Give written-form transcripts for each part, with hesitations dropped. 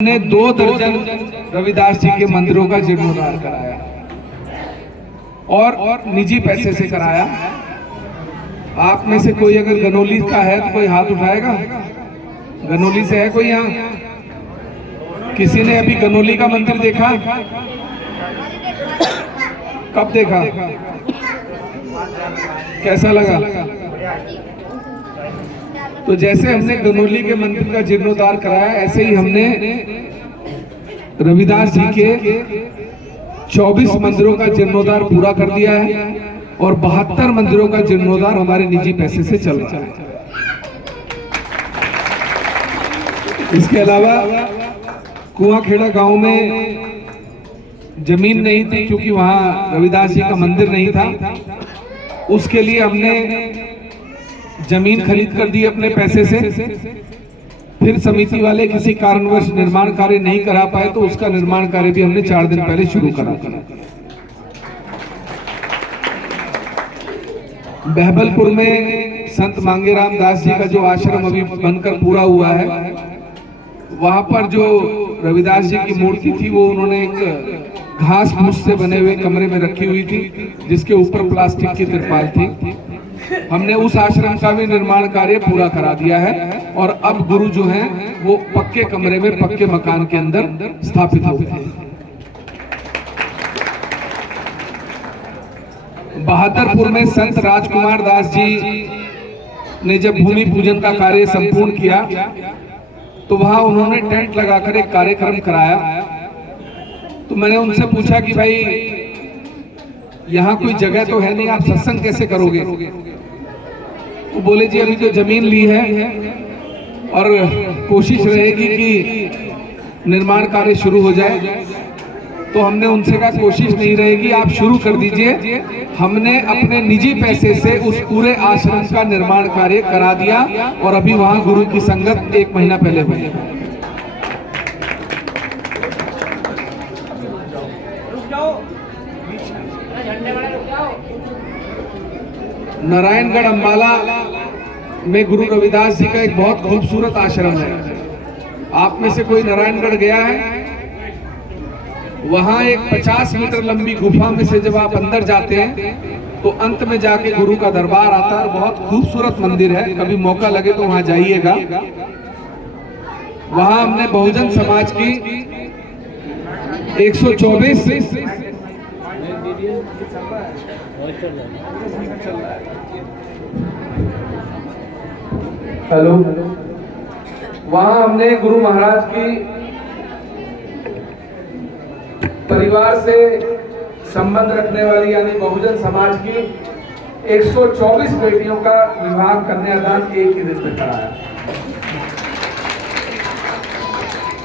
ने 2 दर्जन रविदास जी के मंदिरों का जीर्णोद्धार कराया और निजी पैसे से कराया। आप में से कोई अगर गनौली का है तो कोई हाथ उठाएगा। गनौली से है कोई यहाँ? किसी ने अभी गनौली का मंदिर देखा? कब देखा? कैसा लगा? तो जैसे हमने गनौली के मंदिर का जीर्णोद्धार कराया, ऐसे ही हमने रविदास जी के 24 मंदिरों का जीर्णोद्धार पूरा कर दिया है और 72 मंदिरों का जीर्णोद्धार हमारे निजी पैसे से चल रहा है। इसके अलावा कुआंखेड़ा गांव में जमीन नहीं थी, क्योंकि वहां रविदास जी का मंदिर नहीं था। उसके लिए हमने जमीन खरीद कर दी अपने पैसे से। फिर समिति वाले किसी कारणवश निर्माण कार्य नहीं करा पाए, तो उसका निर्माण कार्य भी हमने 4 दिन पहले शुरू करा। बहबलपुर में संत मांगेराम दास जी का जो आश्रम अभी बनकर पूरा हुआ है, वहां पर जो रविदास जी की मूर्ति थी वो उन्होंने एक घास फूस से बने हुए कमरे में रखी हुई थी, जिसके ऊपर प्लास्टिक की तिरपाल थी। हमने उस आश्रम का भी निर्माण कार्य पूरा करा दिया है और अब गुरु जो हैं वो पक्के कमरे में, पक्के मकान के अंदर स्थापित हो गए। बहादुरपुर में संत राजकुमार दास जी ने जब भूमि पूजन का कार्य संपूर्ण किया, तो वहां उन्होंने टेंट लगाकर एक कार्यक्रम कराया। तो मैंने उनसे पूछा कि भाई यहाँ कोई जगह तो है नहीं, आप सत्संग कैसे करोगे? वो बोले जी अभी तो जमीन ली है और कोशिश रहेगी कि निर्माण कार्य शुरू हो जाए। तो हमने उनसे कहा कोशिश नहीं रहेगी, आप शुरू कर दीजिए। हमने अपने निजी पैसे से उस पूरे आश्रम का निर्माण कार्य करा दिया और अभी वहां गुरु की संगत 1 महीना पहले हुई। नारायणगढ़ अंबाला में गुरु रविदास जी का एक बहुत खूबसूरत आश्रम है। आप में से कोई नारायणगढ़ गया है? वहां एक 50 मीटर लंबी गुफा में से जब आप अंदर जाते हैं तो अंत में जाके गुरु का दरबार आता है। बहुत खूबसूरत मंदिर है, कभी मौका लगे तो वहां जाइएगा। वहां हमने बहुजन समाज की 124 हेलो, वहां हमने गुरु महाराज की परिवार से संबंध रखने वाली यानी बहुजन समाज की 124 बेटियों का विवाह कन्यादान एक ही दिन में कराया।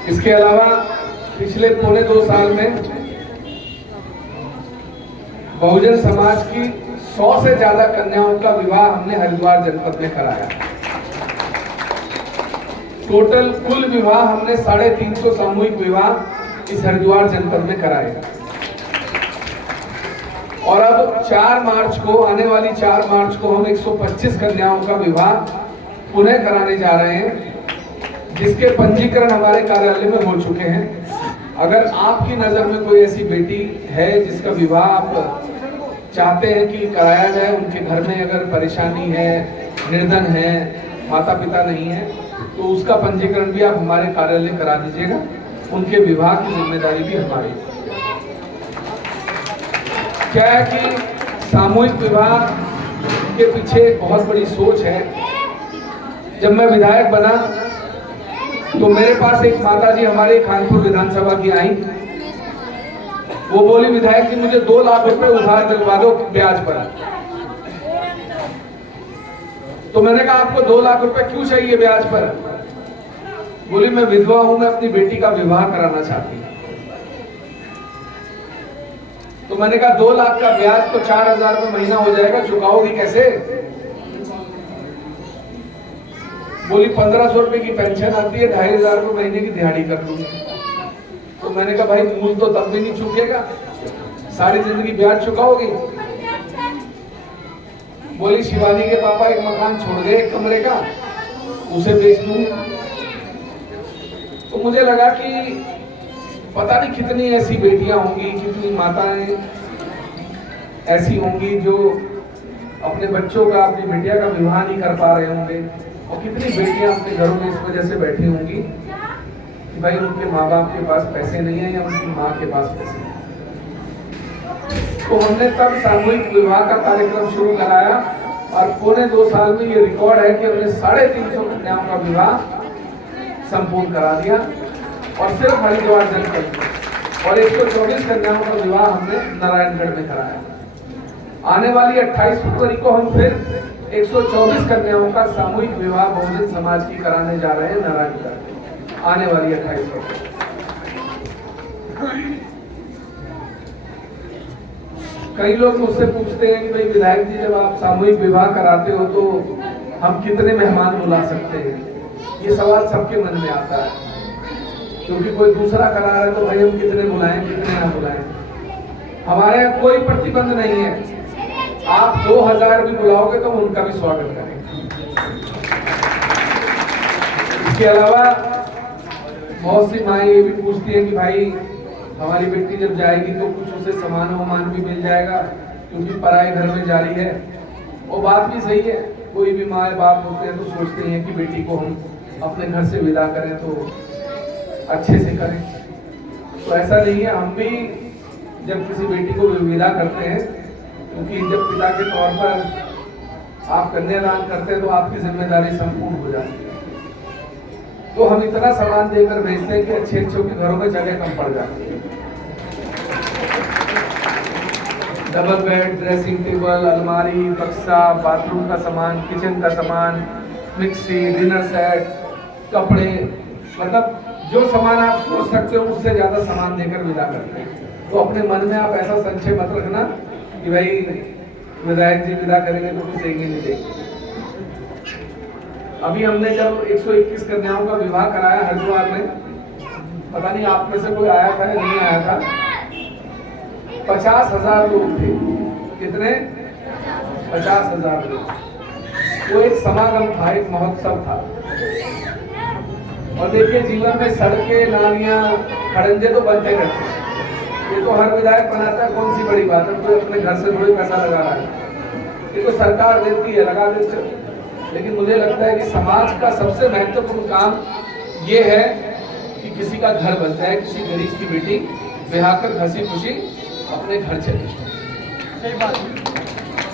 इसके अलावा पिछले पौने 2 साल में बहुजन समाज की 100 से ज्यादा कन्याओं का विवाह हमने हरिद्वार जनपद में कराया। टोटल कुल विवाह हमने 350 सामूहिक विवाह इस हरिद्वार जनपद में कराए। और अब 4 मार्च को, आने वाली 4 मार्च को हम 125 कन्याओं का विवाह पुनः कराने जा रहे हैं, जिसके पंजीकरण हमारे कार्यालय में हो चुके हैं। अगर आपकी नजर में कोई ऐसी बेटी है जिसका विवाह आप चाहते हैं कि कराया जाए, उनके घर में अगर परेशानी है, निर्धन है, माता पिता नहीं है, तो उसका पंजीकरण भी आप हमारे कार्यालय करा दीजिएगा। उनके विवाह की जिम्मेदारी भी हमारी। क्या है कि सामूहिक विवाह के पीछे बहुत बड़ी सोच है। जब मैं विधायक बना तो मेरे पास एक माताजी हमारे कानपुर विधानसभा की आई। वो बोली विधायक जी मुझे 2 लाख रुपए उधार दिलवा दो ब्याज पर। तो मैंने कहा आपको 2 लाख रुपए क्यों चाहिए ब्याज पर? बोली मैं विधवा हूं, मैं अपनी बेटी का विवाह कराना चाहती हूं। तो मैंने कहा 2 लाख का ब्याज तो 4000 रुपए महीना हो जाएगा, चुकाओगी कैसे? बोली 1500 रुपए की पेंशन आती है, 2500 रुपए महीने की दिहाड़ी कर दूंगी। तो मैंने कहा भाई मूल तो तब भी नहीं चुकेगा, सारी जिंदगी ब्याज चुकाओगी? बोली शिवानी के पापा एक मकान छोड़ गए 1 कमरे का, उसे बेच दूंगी। तो मुझे लगा कि पता नहीं कितनी ऐसी बेटियां होंगी, कितनी माताएं ऐसी होंगी जो अपने बच्चों का, अपनी बेटिया का विवाह नहीं कर पा रहे होंगे, और कितनी बेटियां अपने घरों में इस वजह से बैठी होंगी कि भाई उनके माँ बाप के पास पैसे नहीं है या उनकी माँ के पास पैसे नहीं। तो हमने तब सामूहिक विवाह का कार्यक्रम शुरू कराया और पौने 2 साल में ये रिकॉर्ड है कि हमने 350 कन्याओं का विवाह संपूर्ण करा दिया, और सिर्फ हरिद्वार जनपद में, और 124 कन्याओं का विवाह हमने नारायणगढ़ में कराया। आने वाली 28 फरवरी को हम फिर 124 कन्याओं का सामूहिक विवाह बहुजन समाज की कराने जा रहे हैं नारायणगढ़, आने वाली 28 फरवरी। कई लोग मुझसे पूछते हैं कि भाई विधायक जी, जब आप सामूहिक विवाह कराते हो तो हम कितने मेहमान बुला सकते हैं? ये सवाल सबके मन में आता है, क्योंकि कोई दूसरा करा रहा है तो भाई हम कितने बुलाएं, कितने ना बुलाएं। हमारे यहाँ कोई प्रतिबंध नहीं है, आप 2000 भी बुलाओगे तो उनका भी स्वागत करेंगे। इसके अलावा बहुत सी माएँ ये भी पूछती हैं कि भाई हमारी बेटी जब जाएगी तो कुछ उसे सामान वामान भी मिल जाएगा, क्योंकि पराए घर में जा रही है। वो बात भी सही है, कोई भी माँ बाप होते हैं तो सोचते हैं कि बेटी को हम अपने घर से विदा करें तो अच्छे से करें। तो ऐसा नहीं है, हम भी जब किसी बेटी को विदा करते हैं, क्योंकि जब पिता के तौर पर आप कन्यादान करते हैं तो आपकी जिम्मेदारी संपूर्ण हो जाती है, तो हम इतना सामान देकर भेजते हैं कि अच्छे अच्छों के घरों में जगह कम पड़ जाती है। डबल बेड, ड्रेसिंग टेबल, अलमारी, बक्सा, बाथरूम का सामान, किचन का सामान, मिक्सी, डिनर सेट, कपड़े, मतलब जो सामान आप सोच सकते हो उससे ज्यादा सामान देकर विदा करते हैं। तो अपने मन में आप ऐसा संशय मत रखना कि भाई विधायक जी विदा करेंगे तो कुछ देंगे नहीं देंगे। अभी हमने जब 121 कन्याओं का विवाह कराया हरिद्वार में, पता नहीं आप में से कोई आया था या नहीं आया था, 50,000 लोग थे। कितने? 50,000 लोग। वो एक समागम था, एक महोत्सव था। और देखिए, जीवन में सड़कें, नालियां, खड़ंजे तो बनते रहते हैं, ये तो हर विधायक बनाता है, कौन सी बड़ी बात है, कोई अपने घर से थोड़ी पैसा लगा रहा है, ये तो सरकार देती है, लगा देते हैं। लेकिन मुझे लगता है कि समाज का सबसे महत्वपूर्ण काम ये है कि किसी का घर बन जाए, किसी गरीब की बेटी ब्याह कर हंसी खुशी अपने घर चले। सही बात।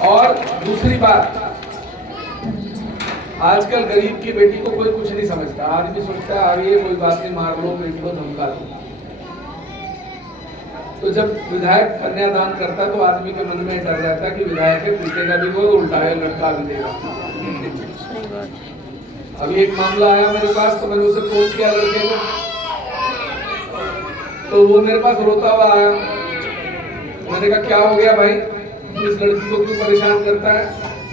और दूसरी बात, आजकल गरीब की बेटी को कोई कुछ नहीं समझता, आदमी सोचता है आगे कोई बात नहीं, मार लो, बेटी को धमका दो। तो जब विधायक कन्यादान करता है तो आदमी के मन में डर रहता है कि विधायक है, पीटेगा भी वो, उल्टा है लड़का भी देगा। अभी एक मामला आया मेरे पास, तो मैंने उसे फोन किया लड़के को, तो वो मेरे पास रोता हुआ आया। मैंने कहा क्या हो गया भाई, इस लड़की को क्यों परेशान करता है?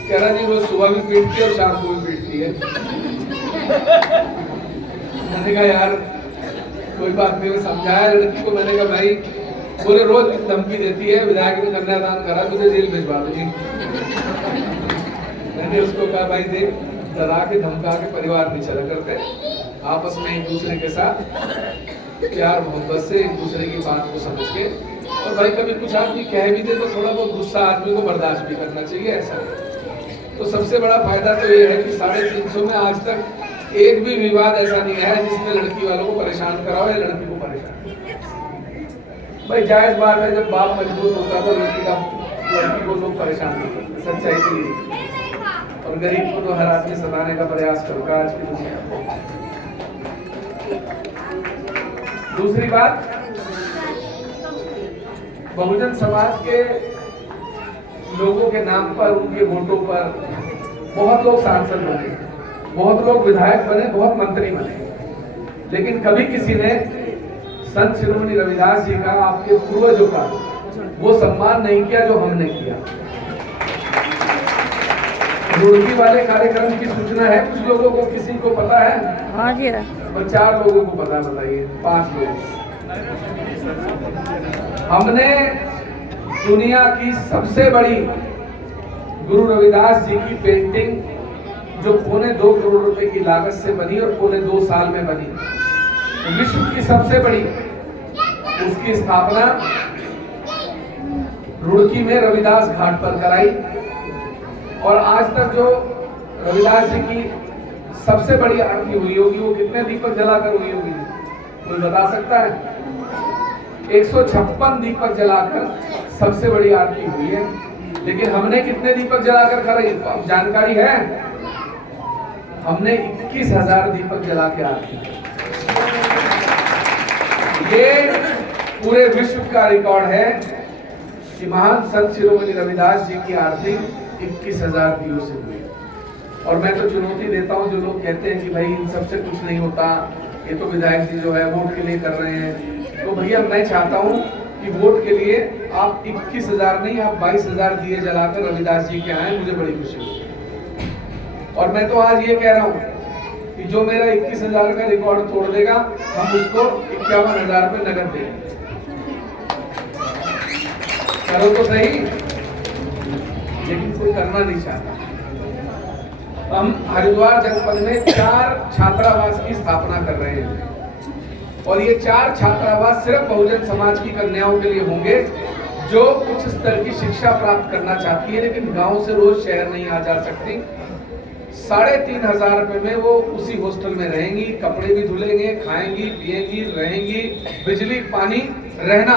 कह रहा जी वो सुबह भी पीटती है और शाम को भी पीटती है। मैंने कहा यार कोई बात नहीं, समझाया लड़की को। मैंने कहा भाई बोले रोज धमकी देती है, विधायक ने कन्यादान करा, तुझे जेल भिजवा दूंगी। मैंने उसको कहा भाई देख, डरा के धमका के परिवार नहीं चला करते, आपस में एक दूसरे के साथ प्यार मोहब्बत से एक दूसरे की बात को समझ के, और भाई कभी कुछ आदमी कह भी दे तो थोड़ा बहुत गुस्सा आदमी को बर्दाश्त भी करना चाहिए। ऐसा तो सबसे बड़ा फायदा तो ये है कि 350 में आज तक एक भी विवाद ऐसा नहीं है जिसमें लड़की वालों को परेशान कराओ या लड़की को परेशान। भाई जायज बात है, जब बाप मजबूत होता तो लड़की को लोग परेशान नहीं करते, सच्चाई के लिए। और गरीब को तो हर आदमी सताने का प्रयास करता है आज की दुनिया। दूसरी बात, बहुजन समाज के लोगों के नाम पर, उनके वोटों पर बहुत लोग सांसद बने, बहुत लोग विधायक बने, बहुत मंत्री बने, लेकिन कभी किसी ने संत शिरोमणि रविदास जी का, आपके पूर्वजों का वो सम्मान नहीं किया जो हमने किया। रुड़की वाले कार्यक्रम की सूचना है कुछ लोगों को, किसी को पता है? हाँ जी, और 4 लोगों को पता, बताइए 5 लोग। हमने दुनिया की सबसे बड़ी गुरु रविदास जी की पेंटिंग, जो 2.25 करोड़ रुपए की लागत से बनी और 2.25 साल में बनी, विश्व की सबसे बड़ी, उसकी स्थापना रुड़की में रविदास घाट पर कराई। और आज तक जो रविदास जी की सबसे बड़ी आरती हुई होगी वो कितने दीपक जलाकर हुई होगी, कोई बता सकता है? 156 दीपक जलाकर सबसे बड़ी आरती हुई है। लेकिन हमने कितने दीपक जलाकर कराई, जानकारी है? हमने 21,000 दीपक जला के आरती। ये पूरे विश्व का रिकॉर्ड है कि महान संत शिरोमणि रविदास जी की आरती 21,000 दियों से हुई। और मैं तो चुनौती देता हूं जो लोग कहते हैं कि भाई इन सबसे कुछ नहीं होता, ये तो विधायक जी जो है वोट के लिए कर रहे हैं। तो भैया मैं चाहता हूं कि वोट के लिए आप 21,000 नहीं, आप 22,000 दिए जलाकर रविदास जी के आए, मुझे बड़ी खुशी होगी। और मैं तो आज ये कह रहा हूं कि जो मेरा 21,000 का रिकॉर्ड तोड़ देगा, हम उसको 51,000 रुपये नगद देंगे। करो तो सही, लेकिन कोई करना नहीं चाहता। हम हरिद्वार जनपद में 4 छात्रावास की स्थापना कर रहे हैं और ये 4 छात्रावास सिर्फ बहुजन समाज की कन्याओं के लिए होंगे जो उच्च स्तर की शिक्षा प्राप्त करना चाहती है लेकिन गांव से रोज शहर नहीं आ जा सकती। 3,500 रुपए में वो उसी हॉस्टल में रहेंगी, कपड़े भी धुलेंगे, खाएंगी, पिएंगी, रहेंगी, बिजली, पानी, रहना,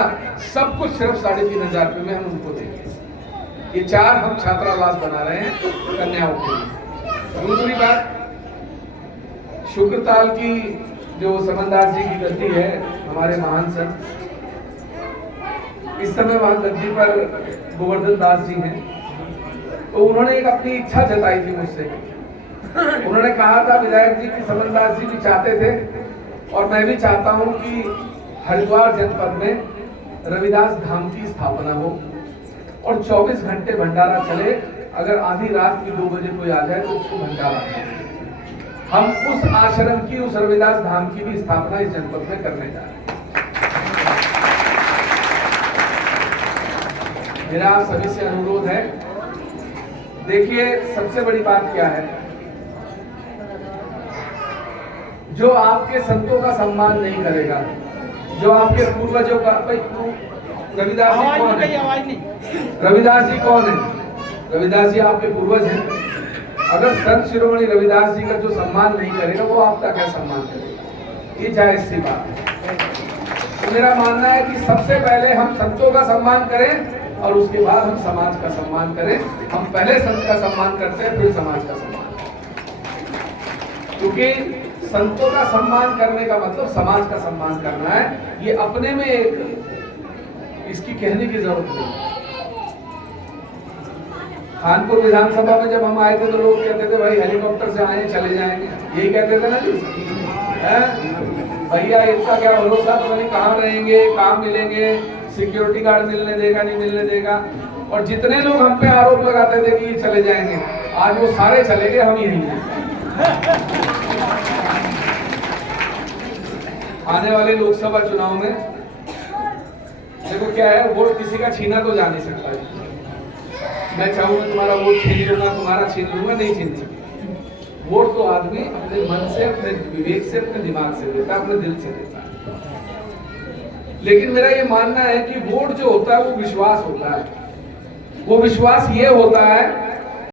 सब कुछ सिर्फ 3,500 रुपए में हम उनको देंगे। ये 4 हम छात्रावास बना रहे हैं कन्याओं के लिए। दूसरी बात, शुक्रताल की जो समनदास जी की गद्दी है, हमारे महान संत, इस समय वहां गद्दी पर गोवर्धन दास जी हैं। तो उन्होंने एक अपनी इच्छा जताई थी मुझसे। उन्होंने कहा था विधायक जी की समनदास जी भी चाहते थे और मैं भी चाहता हूं कि हरिद्वार जनपद में रविदास धाम की स्थापना हो और 24 घंटे भंडारा चले। अगर आधी रात की 2 बजे कोई आ जाए तो उसको भंडारा हम उस आश्रम की, उस रविदास धाम की भी स्थापना इस जनपद में करने जा रहे हैं। मेरा आप सभी से अनुरोध है, देखिए सबसे बड़ी बात क्या है, जो आपके संतों का सम्मान नहीं करेगा, जो आपके पूर्वजों का, रविदास जी कौन है? रविदास जी कौन है? रविदास जी आपके पूर्वज हैं। अगर संत शिरोमणि रविदास जी का जो सम्मान नहीं करेगा वो आपका क्या सम्मान करेगा? ये जायज सी बात है। तो मेरा मानना है कि सबसे पहले हम संतों का सम्मान करें और उसके बाद हम समाज का सम्मान करें। हम पहले संत का सम्मान करते हैं, फिर समाज का सम्मान, क्योंकि संतों का सम्मान करने का मतलब समाज का सम्मान करना है। ये अपने में एक इसकी कहने की जरूरत नहीं। कानपुर विधानसभा में जब हम आए थे तो लोग कहते थे भाई हेलीकॉप्टर से आए चले जाएंगे, यही कहते थे ना जी, भैया इतना क्या भरोसा, तो नहीं कहाँ रहेंगे, कहाँ मिलेंगे, सिक्योरिटी गार्ड मिलने देगा नहीं मिलने देगा। और जितने लोग हम पे आरोप लगाते थे कि ये चले जाएंगे, आज वो सारे चले गए, हम यही हैं। आने वाले लोकसभा चुनाव में देखो क्या है, वोट किसी का छीना तो जा नहीं सकता है। मैं चाहूंगा तुम्हारा वोट छीन लूंगा, तुम्हारा छीन लूंगा, नहीं छीन सकता। वोट तो आदमी अपने मन से, अपने विवेक से, अपने दिमाग से देता है, अपने दिल से देता है। लेकिन मेरा ये मानना है कि वोट जो होता है वो विश्वास होता है। वो विश्वास ये होता है